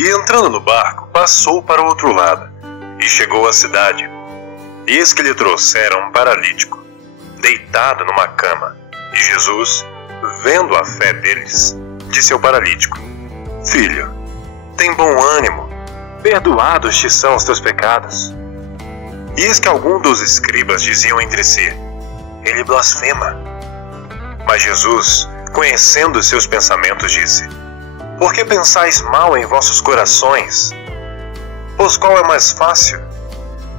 E entrando no barco, passou para o outro lado, e chegou à cidade. E eis que lhe trouxeram um paralítico, deitado numa cama. E Jesus, vendo a fé deles, disse ao paralítico: Filho, tem bom ânimo, perdoados te são os teus pecados. E eis que alguns dos escribas diziam entre si: Ele blasfema. Mas Jesus, conhecendo os seus pensamentos, disse: Por que pensais mal em vossos corações? Pois qual é mais fácil?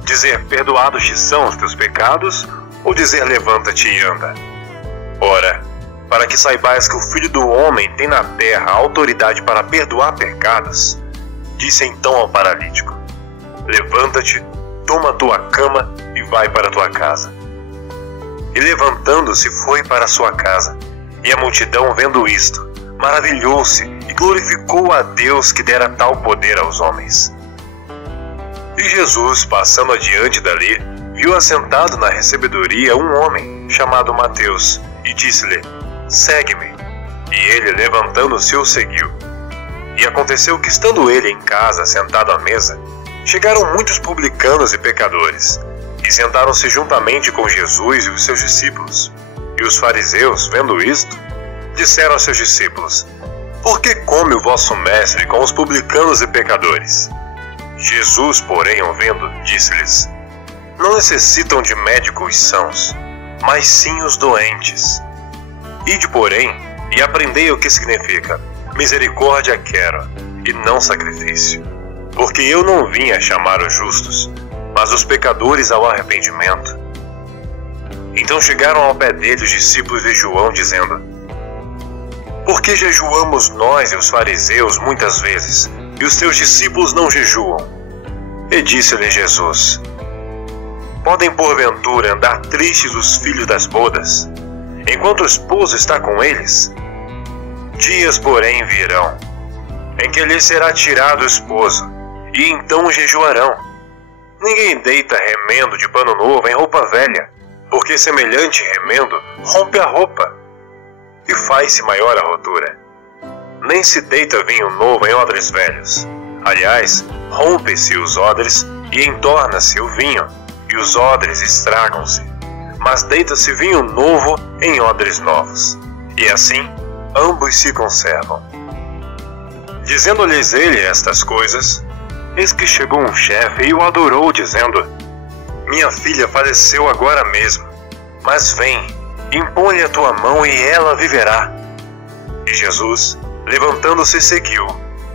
Dizer perdoados te são os teus pecados, ou dizer levanta-te e anda? Ora, para que saibais que o Filho do Homem tem na terra a autoridade para perdoar pecados, disse então ao paralítico: Levanta-te, toma a tua cama e vai para a tua casa. E levantando-se foi para a sua casa. E a multidão, vendo isto, maravilhou-se e glorificou a Deus que dera tal poder aos homens. E Jesus, passando adiante dali, viu assentado na recebedoria um homem chamado Mateus, e disse-lhe: Segue-me. E ele, levantando-se, o seguiu. E aconteceu que, estando ele em casa, sentado à mesa, chegaram muitos publicanos e pecadores, e sentaram-se juntamente com Jesus e os seus discípulos. E os fariseus, vendo isto, disseram aos seus discípulos: Por que come o vosso mestre com os publicanos e pecadores? Jesus, porém, ouvindo, disse-lhes: Não necessitam de médico os sãos, mas sim os doentes. Ide, porém, e aprendei o que significa: misericórdia quero, e não sacrifício. Porque eu não vim a chamar os justos, mas os pecadores ao arrependimento. Então chegaram ao pé dele os discípulos de João, dizendo: Por que jejuamos nós e os fariseus muitas vezes, e os teus discípulos não jejuam? E disse-lhe Jesus: Podem porventura andar tristes os filhos das bodas, enquanto o esposo está com eles? Dias, porém, virão, em que lhes será tirado o esposo, e então jejuarão. Ninguém deita remendo de pano novo em roupa velha, porque semelhante remendo rompe a roupa, e faz-se maior a rotura. Nem se deita vinho novo em odres velhos. Aliás, rompe-se os odres, e entorna-se o vinho, e os odres estragam-se. Mas deita-se vinho novo em odres novos, e assim ambos se conservam. Dizendo-lhes ele estas coisas, eis que chegou um chefe e o adorou, dizendo: Minha filha faleceu agora mesmo, mas vem, impõe-lhe a tua mão e ela viverá. E Jesus, levantando-se, seguiu,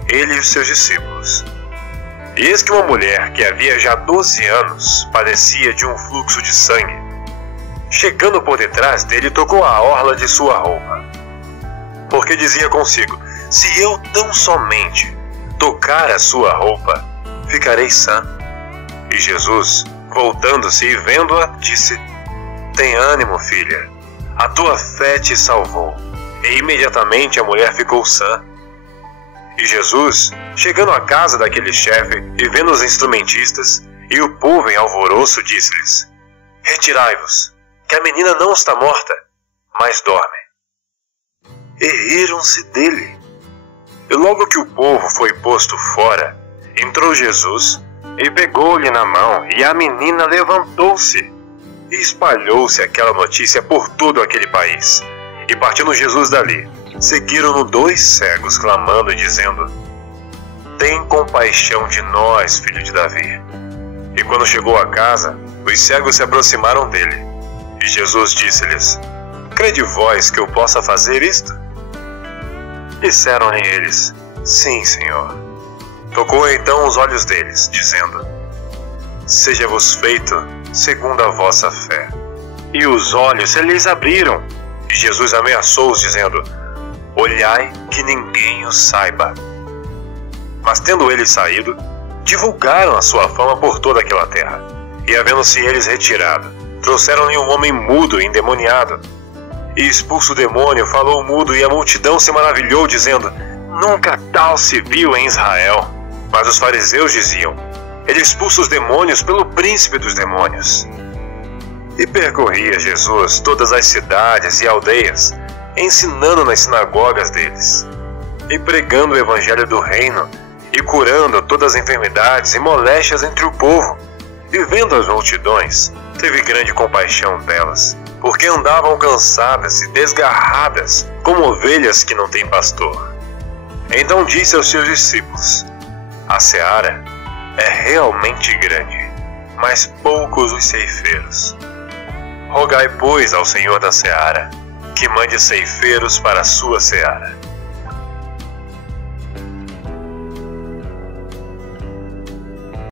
ele e os seus discípulos. E eis que uma mulher que havia já 12 anos padecia de um fluxo de sangue, chegando por detrás dele, tocou a orla de sua roupa. Porque dizia consigo: Se eu tão somente tocar a sua roupa, ficarei sã. E Jesus, voltando-se e vendo-a, disse: Tem ânimo, filha, a tua fé te salvou. E imediatamente a mulher ficou sã. E Jesus, chegando à casa daquele chefe e vendo os instrumentistas e o povo em alvoroço, disse-lhes: Retirai-vos, que a menina não está morta, mas dorme. E riram-se dele. E logo que o povo foi posto fora, entrou Jesus e pegou-lhe na mão, e a menina levantou-se. E espalhou-se aquela notícia por todo aquele país. E partindo Jesus dali, seguiram-no 2 cegos, clamando e dizendo: Tem compaixão de nós, filho de Davi. E quando chegou a casa, os cegos se aproximaram dele. E Jesus disse-lhes: Crede vós que eu possa fazer isto? Disseram-lhe eles: Sim, Senhor. Tocou então os olhos deles, dizendo: Seja-vos feito segundo a vossa fé. E os olhos se lhes abriram. E Jesus ameaçou-os, dizendo: Olhai que ninguém o saiba. Mas tendo eles saído, divulgaram a sua fama por toda aquela terra. E havendo-se eles retirado, trouxeram-lhe um homem mudo e endemoniado. E expulso o demônio, falou mudo, e a multidão se maravilhou, dizendo: Nunca tal se viu em Israel. Mas os fariseus diziam: Ele expulsa os demônios pelo príncipe dos demônios. E percorria Jesus todas as cidades e aldeias, ensinando nas sinagogas deles, e pregando o evangelho do reino, e curando todas as enfermidades e moléstias entre o povo. E vendo as multidões, teve grande compaixão delas, porque andavam cansadas e desgarradas, como ovelhas que não têm pastor. Então disse aos seus discípulos: a seara é realmente grande, mas poucos os ceifeiros. Rogai, pois, ao Senhor da seara, que mande ceifeiros para a sua seara.